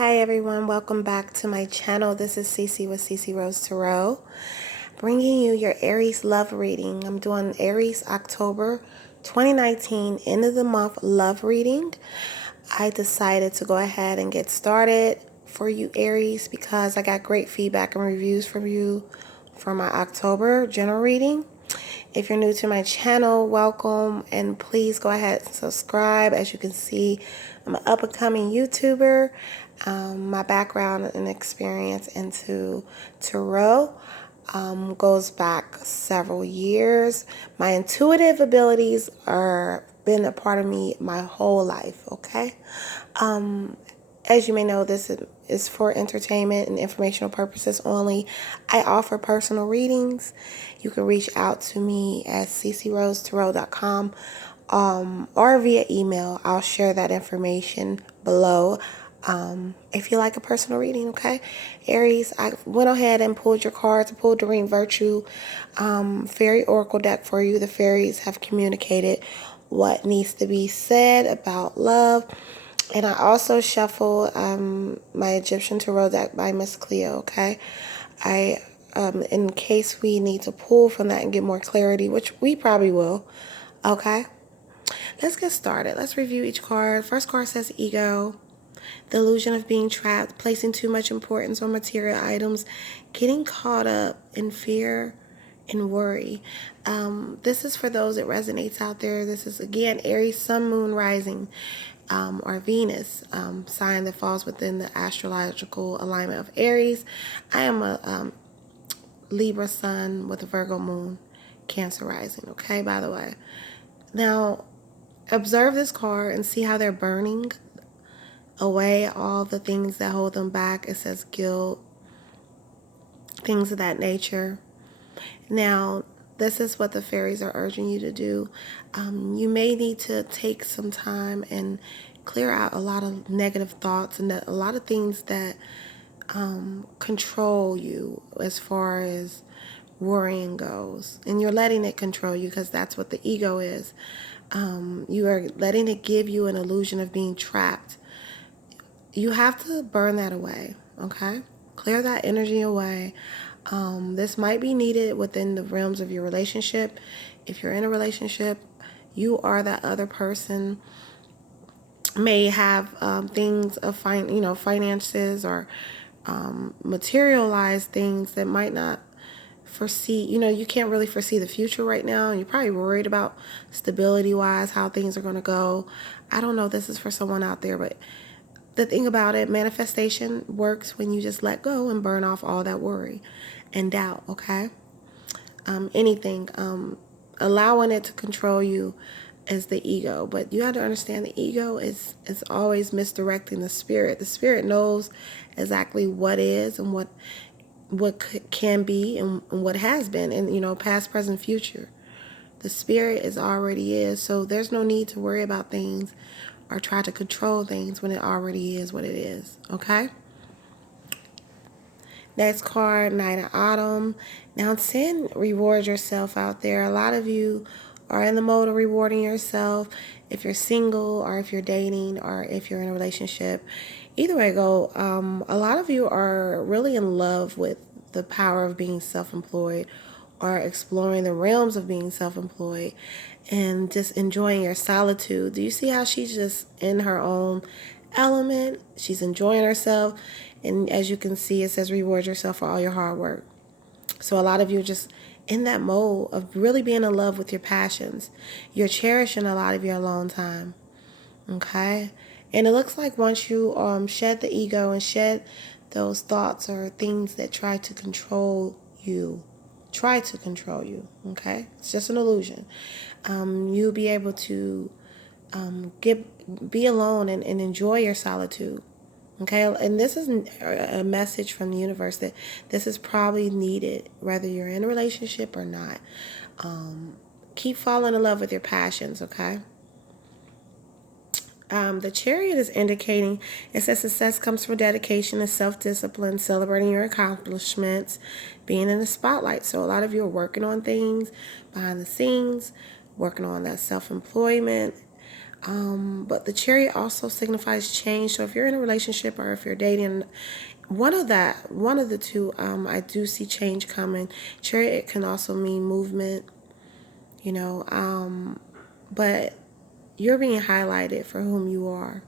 Hi everyone, welcome back to my channel. This is Cece with Cece Rose Tarot, bringing you your Aries love reading. I'm doing Aries October 2019 end of the month love reading. I decided to go ahead and get started for you Aries because I got great feedback and reviews from you for my October general reading. If you're new to my channel, welcome, and please go ahead and subscribe. As you can see, I'm an up-and-coming YouTuber. My background and experience into tarot goes back several years. My intuitive abilities are been a part of me my whole life, okay? As you may know, this is for entertainment and informational purposes only. I offer personal readings. You can reach out to me at ccrosetarot.com or via email. I'll share that information below. If you like a personal reading, okay? Aries, I went ahead and pulled your cards. I pulled the Ring Virtue Fairy Oracle deck for you. The fairies have communicated what needs to be said about love. And I also shuffle my Egyptian Tarot deck by Miss Cleo, okay? In case we need to pull from that and get more clarity, which we probably will, okay? Let's get started. Let's review each card. First card says ego, the illusion of being trapped, placing too much importance on material items, getting caught up in fear and worry. This is for those that resonates out there. This is, again, Aries, Sun, Moon, Rising, or Venus, sign that falls within the astrological alignment of Aries. I am a Libra Sun with a Virgo Moon, Cancer Rising, okay, by the way. Now, observe this card and see how they're burning away all the things that hold them back. It says guilt, things of that nature. Now, this is what the fairies are urging you to do. You may need to take some time and clear out a lot of negative thoughts and a lot of things that control you as far as worrying goes. And you're letting it control you because that's what the ego is. You are letting it give you an illusion of being trapped. You have to burn that away, okay? Clear that energy away. This might be needed within the realms of your relationship. If you're in a relationship, you are that other person. May have things of finances or materialized things that might not foresee. You can't really foresee the future right now. You're probably worried about stability-wise, how things are going to go. I don't know if this is for someone out there, but the thing about it, manifestation works when you just let go and burn off all that worry and doubt, okay? Anything, allowing it to control you is the ego. But you have to understand the ego is always misdirecting the spirit. The spirit knows exactly what is and what can be and what has been, and past, present, future. The spirit is already is, so there's no need to worry about things or try to control things when it already is what it is, okay? Next card, Knight of Autumn. Now, reward yourself out there. A lot of you are in the mode of rewarding yourself. If you're single or if you're dating or if you're in a relationship, either way go, a lot of you are really in love with the power of being self-employed or exploring the realms of being self-employed and just enjoying your solitude. Do you see how she's just in her own element? She's enjoying herself. And as you can see, it says reward yourself for all your hard work. So a lot of you are just in that mode of really being in love with your passions. You're cherishing a lot of your alone time. Okay? And it looks like once you shed the ego and shed those thoughts or things that try to control you, okay? It's just an illusion. You'll be able to be alone and enjoy your solitude, okay? And this is a message from the universe that this is probably needed, whether you're in a relationship or not. Keep falling in love with your passions, okay? The Chariot is indicating, it says success comes from dedication and self-discipline, celebrating your accomplishments, being in the spotlight. So a lot of you are working on things behind the scenes, working on that self-employment, But the chariot also signifies change. So if you're in a relationship or if you're dating, one of the two, I do see change coming. Chariot can also mean movement, you know, but you're being highlighted for whom you are.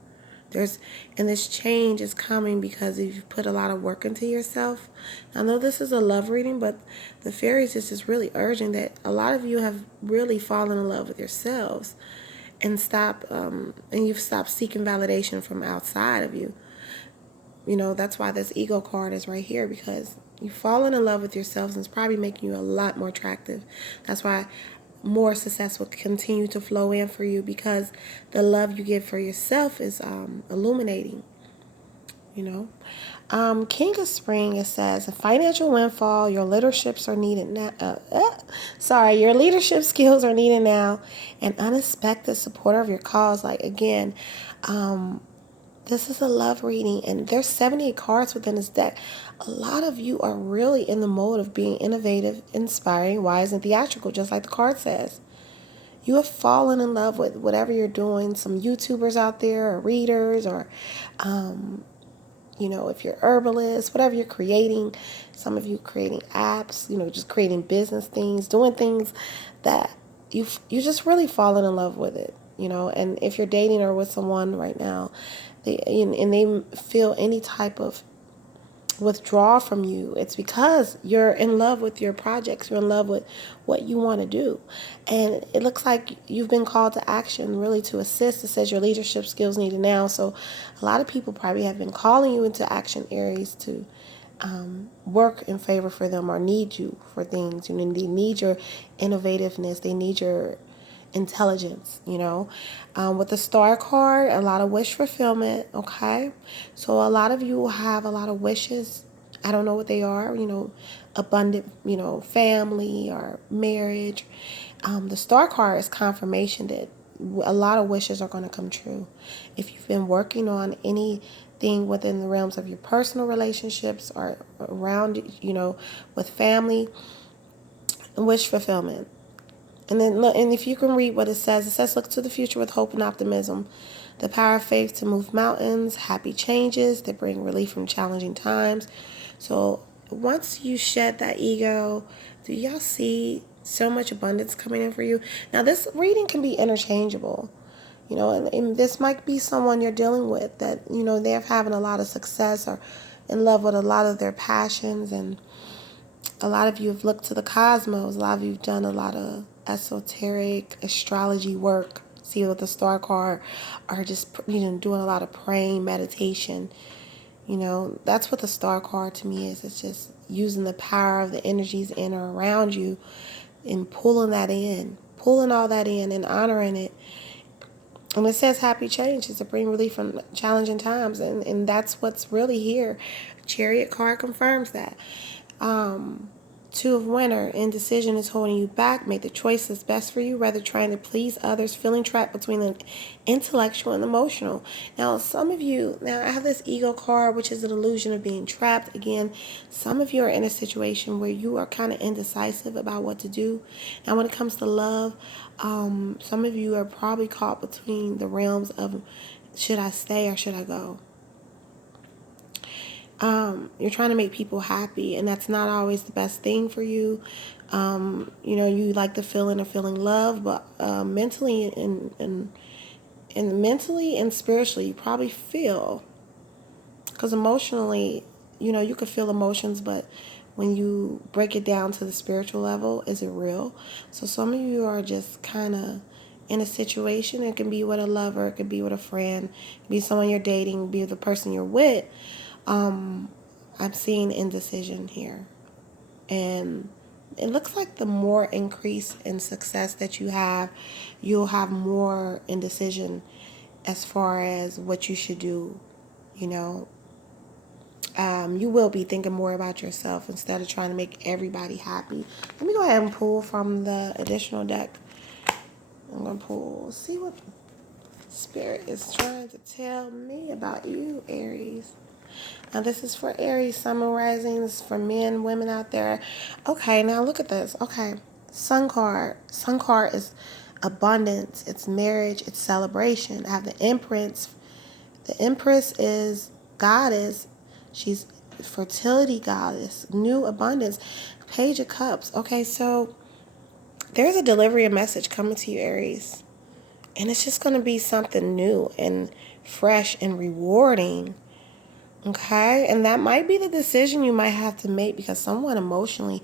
And this change is coming because you've put a lot of work into yourself. I know this is a love reading, but the fairies is just really urging that a lot of you have really fallen in love with yourselves and you've stopped seeking validation from outside of you. You know, that's why this ego card is right here, because you've fallen in love with yourselves, and it's probably making you a lot more attractive. That's why more success will continue to flow in for you, because the love you give for yourself is illuminating, you know. King of Spring, it says, a financial windfall, your leaderships are needed now. Your leadership skills are needed now, and unexpected support of your cause. Like, again, this is a love reading, and there's 78 cards within this deck. A lot of you are really in the mode of being innovative, inspiring, wise, and theatrical, just like the card says. You have fallen in love with whatever you're doing. Some YouTubers out there, or readers, or if you're herbalist, whatever you're creating. Some of you creating apps, just creating business things, doing things that you just really fallen in love with it, And if you're dating or with someone right now, they feel any type of withdraw from you, it's because you're in love with your projects. You're in love with what you want to do, and it looks like you've been called to action, really, to assist. It says your leadership skills needed now, so a lot of people probably have been calling you into action, Aries, to work in favor for them, or need you for things. They need your innovativeness. They need your intelligence, with the star card, a lot of wish fulfillment. Okay, so a lot of you have a lot of wishes. I don't know what they are, abundant, family or marriage. The star card is confirmation that a lot of wishes are going to come true. If you've been working on anything within the realms of your personal relationships or around, with family, wish fulfillment. And then look, and if you can read what it says, look to the future with hope and optimism. The power of faith to move mountains, happy changes that bring relief from challenging times. So once you shed that ego, do y'all see so much abundance coming in for you? Now, this reading can be interchangeable, and this might be someone you're dealing with that, they're having a lot of success or in love with a lot of their passions, and a lot of you have looked to the cosmos. A lot of you have done a lot of esoteric astrology work. See, with the star card, or just doing a lot of praying, meditation. That's what the star card to me is. It's just using the power of the energies in or around you, and pulling all that in, and honoring it. And it says happy change is to bring relief from challenging times, and that's what's really here. Chariot card confirms that. Two of winter, indecision is holding you back. Make the choice that's best for you, rather trying to please others, feeling trapped between the intellectual and emotional. Now, I have this ego card, which is an illusion of being trapped. Again, some of you are in a situation where you are kind of indecisive about what to do. Now, when it comes to love, some of you are probably caught between the realms of, should I stay or should I go? You're trying to make people happy, and that's not always the best thing for you. You like the feeling of feeling love, but mentally and spiritually, you probably feel, because emotionally, you could feel emotions, but when you break it down to the spiritual level, is it real? So some of you are just kind of in a situation. It can be with a lover, it could be with a friend, it could be someone you're dating, it could be the person you're with. I'm seeing indecision here. And it looks like the more increase in success that you have, you'll have more indecision as far as what you should do, you will be thinking more about yourself instead of trying to make everybody happy. Let me go ahead and pull from the additional deck. I'm going to see what Spirit is trying to tell me about you, Aries. Now, this is for Aries, Sun, Moon, Rising. This is for men, women out there. Okay, now look at this. Okay, Sun card. Sun card is abundance, it's marriage, it's celebration. I have the Empress. The Empress is goddess. She's fertility goddess, new abundance, Page of Cups. Okay, so there's a delivery of message coming to you, Aries. And it's just going to be something new and fresh and rewarding. Okay? And that might be the decision you might have to make because someone emotionally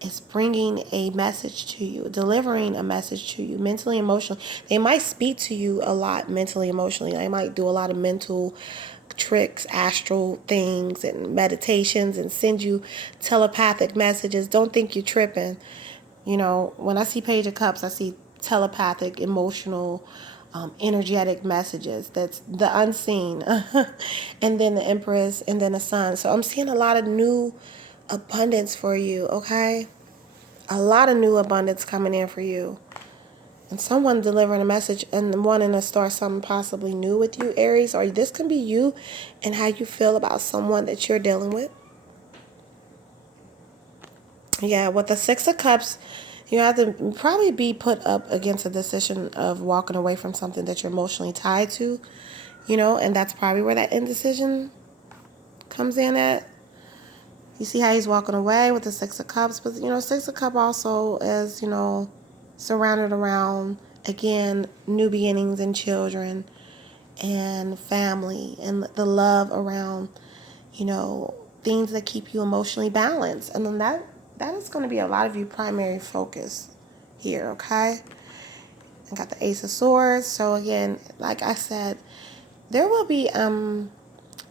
is bringing a message to you, delivering a message to you, mentally, emotionally. They might speak to you a lot mentally, emotionally. They might do a lot of mental tricks, astral things, and meditations and send you telepathic messages. Don't think you're tripping. You know, when I see Page of Cups, I see telepathic, emotional, energetic messages. That's the unseen. And then the Empress, and then the Sun. So I'm seeing a lot of new abundance for you, okay? A lot of new abundance coming in for you. And someone delivering a message and wanting to start something possibly new with you, Aries. Or this can be you and how you feel about someone that you're dealing with. Yeah, with the Six of Cups, you have to probably be put up against a decision of walking away from something that you're emotionally tied to, you know, and that's probably where that indecision comes in at. You see how he's walking away with the Six of Cups, but, you know, Six of Cups also is, you know, surrounded around, again, new beginnings and children and family and the love around, you know, things that keep you emotionally balanced. And then that is going to be a lot of your primary focus here, okay? I got the Ace of Swords. So again, like I said, there will be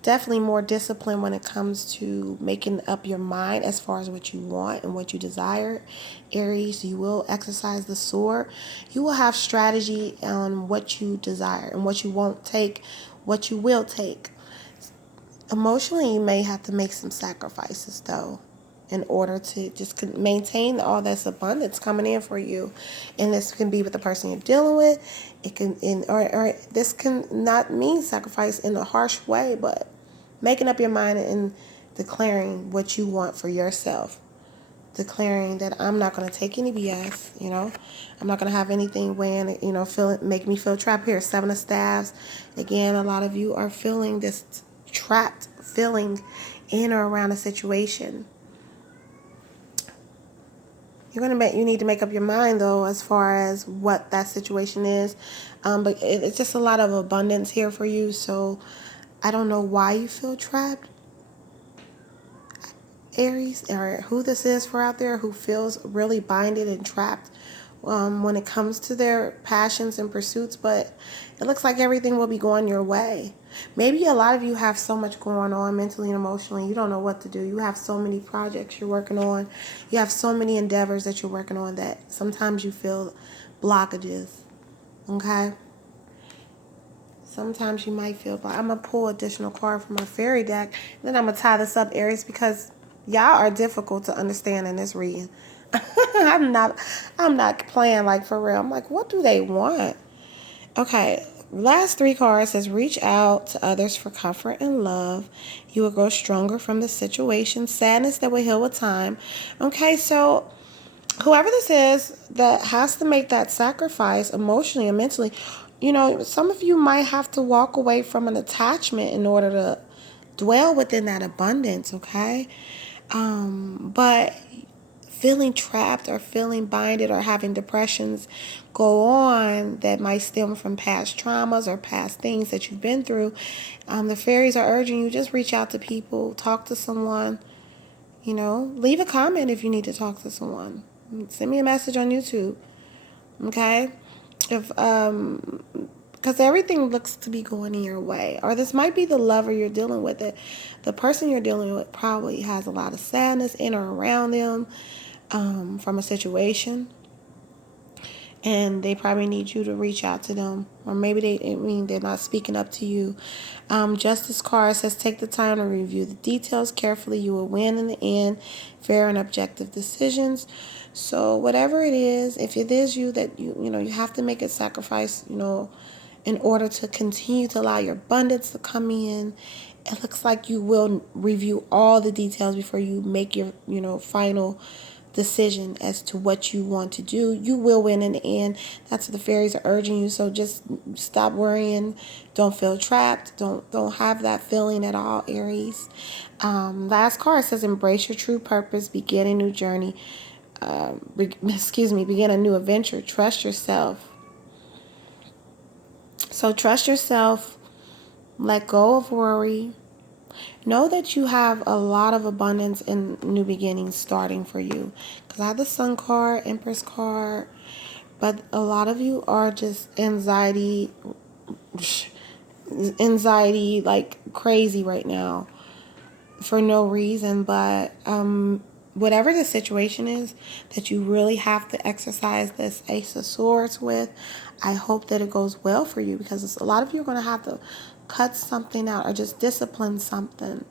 definitely more discipline when it comes to making up your mind as far as what you want and what you desire. Aries, you will exercise the sword. You will have strategy on what you desire and what you won't take, what you will take. Emotionally, you may have to make some sacrifices, though, in order to just maintain all this abundance coming in for you. And this can be with the person you're dealing with. It can, or this can not mean sacrifice in a harsh way, but making up your mind and declaring what you want for yourself. Declaring that I'm not going to take any BS, you know. I'm not going to have anything weighing, you know, make me feel trapped here. Seven of Staves. Again, a lot of you are feeling this trapped feeling in or around a situation. You need to make up your mind, though, as far as what that situation is. But it's just a lot of abundance here for you. So I don't know why you feel trapped, Aries, or who this is for out there who feels really binded and trapped when it comes to their passions and pursuits, but it looks like everything will be going your way. Maybe a lot of you have so much going on mentally and emotionally, you don't know what to do. You have so many projects you're working on. You have so many endeavors that you're working on that sometimes you feel blockages, okay? Sometimes you might feel, but I'm going to pull additional card from my fairy deck, and then I'm going to tie this up, Aries, because y'all are difficult to understand in this reading. I'm not playing like for real. I'm like, what do they want? Okay, last three cards says reach out to others for comfort and love. You will grow stronger from the situation. Sadness that will heal with time. Okay, so whoever this is that has to make that sacrifice emotionally and mentally, you know, some of you might have to walk away from an attachment in order to dwell within that abundance, okay? But feeling trapped or feeling binded or having depressions go on that might stem from past traumas or past things that you've been through, the fairies are urging you just reach out to people, talk to someone, you know, leave a comment if you need to talk to someone. Send me a message on YouTube, okay? If because everything looks to be going in your way, or this might be the lover you're dealing with. It, the person you're dealing with probably has a lot of sadness in or around them from a situation, and they probably need you to reach out to them, or maybe they're not speaking up to you. Justice card says take the time to review the details carefully. You will win in the end. Fair and objective decisions. So whatever it is, if it is you that you have to make a sacrifice, you know, in order to continue to allow your abundance to come in. It looks like you will review all the details before you make your, final decision as to what you want to do. You will win in the end. That's what the fairies are urging you. So just stop worrying. Don't feel trapped. Don't have that feeling at all, Aries. Last card says embrace your true purpose, begin a new journey. Begin a new adventure. Trust yourself. So trust yourself. Let go of worry. Know that you have a lot of abundance and new beginnings starting for you. Because I have the Sun card, Empress card, but a lot of you are just anxiety like crazy right now for no reason. But whatever the situation is that you really have to exercise this Ace of Swords with, I hope that it goes well for you, because a lot of you are going to have to cut something out or just discipline something.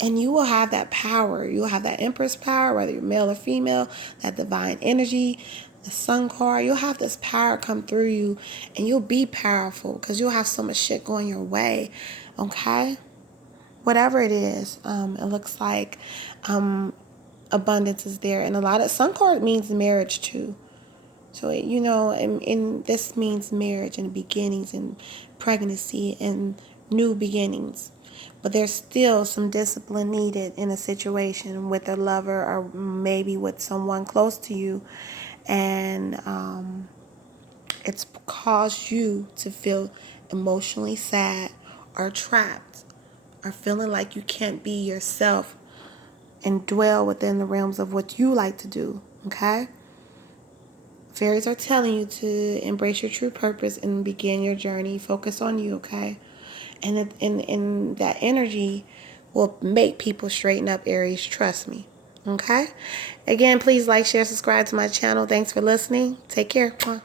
And you will have that power. You will have that Empress power, whether you're male or female, that divine energy, the Sun card. You'll have this power come through you, and you'll be powerful because you'll have so much shit going your way, okay? Whatever it is, it looks like abundance is there. And a lot of Sun card means marriage too. So, and this means marriage and beginnings and pregnancy and new beginnings. But there's still some discipline needed in a situation with a lover or maybe with someone close to you. And it's caused you to feel emotionally sad or trapped or feeling like you can't be yourself and dwell within the realms of what you like to do, okay? Fairies are telling you to embrace your true purpose and begin your journey. Focus on you, okay? And that energy will make people straighten up, Aries. Trust me, okay? Again, please like, share, subscribe to my channel. Thanks for listening. Take care. Bye.